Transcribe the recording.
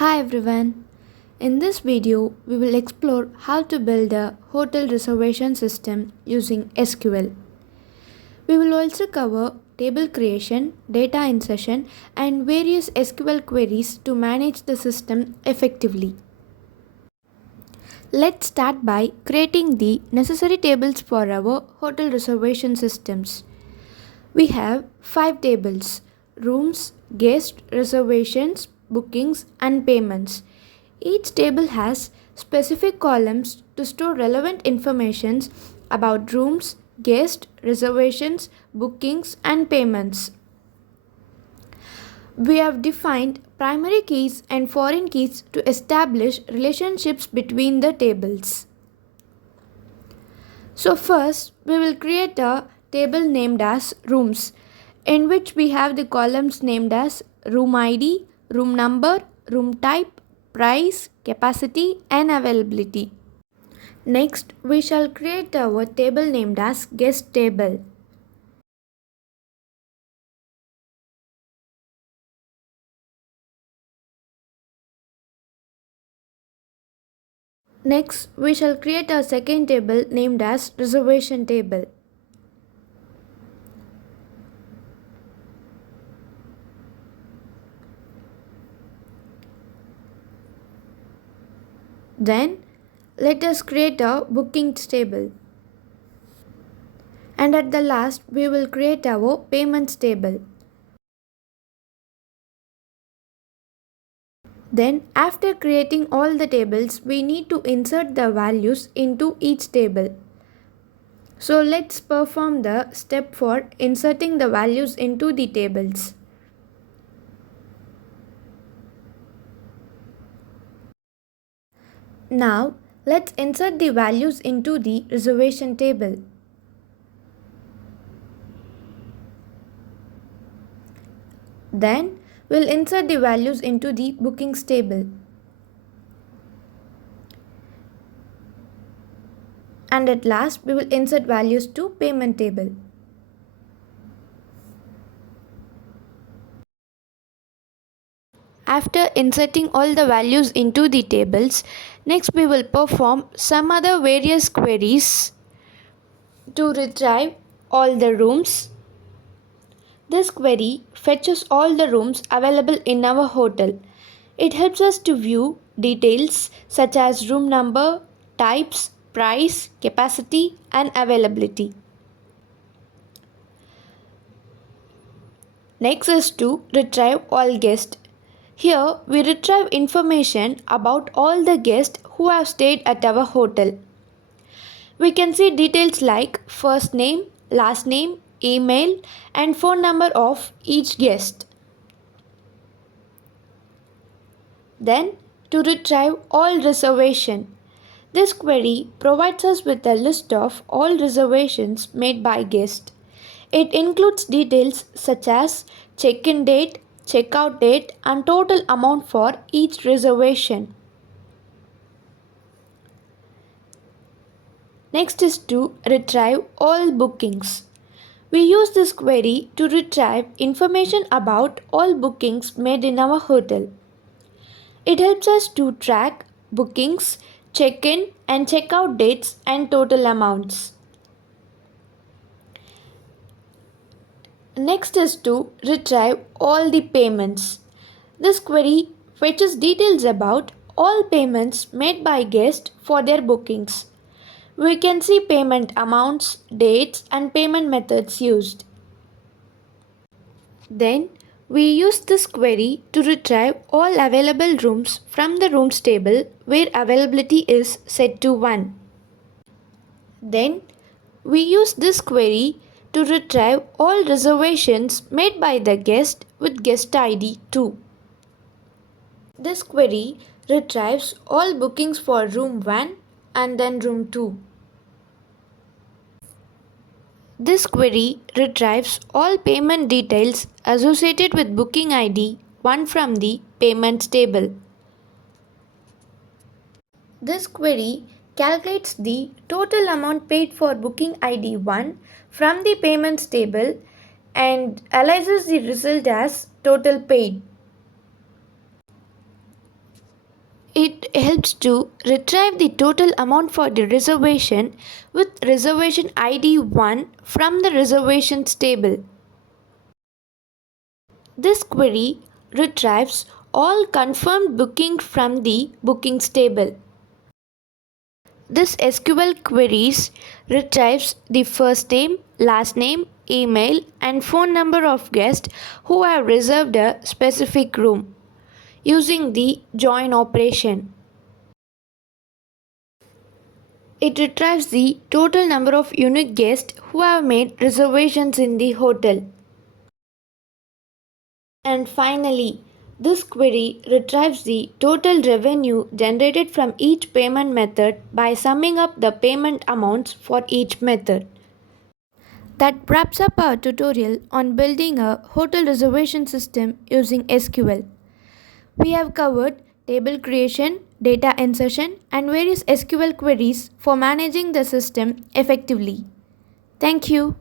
Hi everyone. In this video, we will explore how to build a hotel reservation system using SQL. We will also cover table creation, data insertion, and various SQL queries to manage the system effectively. Let's start by creating the necessary tables for our hotel reservation systems. We have 5 tables: rooms, guest, reservations, bookings, and payments. Each table has specific columns to store relevant information about rooms, guest, reservations, bookings, and payments. We have defined primary keys and foreign keys to establish relationships between the tables. So first, we will create a table named as rooms, in which we have the columns named as room ID, room number, room type, price, capacity, and availability. Next, we shall create our table named as guest table. Next, we shall create a second table named as reservation table. Then, let us create a bookings table. And at the last, we will create our payments table. Then, after creating all the tables, we need to insert the values into each table. So, let's perform the step for inserting the values into the tables. Now, let's insert the values into the reservation table. Then, we'll insert the values into the bookings table. And at last, we will insert values to payment table. After inserting all the values into the tables, next we will perform some other various queries to retrieve all the rooms. This query fetches all the rooms available in our hotel. It helps us to view details such as room number, types, price, capacity, and availability. Next is to retrieve all guests. Here we retrieve information about all the guests who have stayed at our hotel. We can see details like first name, last name, email, and phone number of each guest. Then, to retrieve all reservation. This query provides us with a list of all reservations made by guest. It includes details such as check-in date, check-out date, and total amount for each reservation. Next is to retrieve all bookings. We use this query to retrieve information about all bookings made in our hotel. It helps us to track bookings, check-in and check-out dates and total amounts. Next is to retrieve all the payments. This query fetches details about all payments made by guests for their bookings. We can see payment amounts, dates, and payment methods used. Then, we use this query to retrieve all available rooms from the rooms table where availability is set to 1. Then, we use this query to retrieve all reservations made by the guest with guest ID 2. This query retrieves all bookings for room 1 and then room 2. This query retrieves all payment details associated with booking ID 1 from the payments table. This query calculates the total amount paid for booking ID 1 from the payments table and analyzes the result as total paid. It helps to retrieve the total amount for the reservation with reservation ID 1 from the reservations table. This query retrieves all confirmed bookings from the bookings table. This SQL queries retrieves the first name, last name, email, and phone number of guests who have reserved a specific room using the join operation. It retrieves the total number of unique guests who have made reservations in the hotel. And finally, this query retrieves the total revenue generated from each payment method by summing up the payment amounts for each method. That wraps up our tutorial on building a hotel reservation system using SQL. We have covered table creation, data insertion, and various SQL queries for managing the system effectively. Thank you.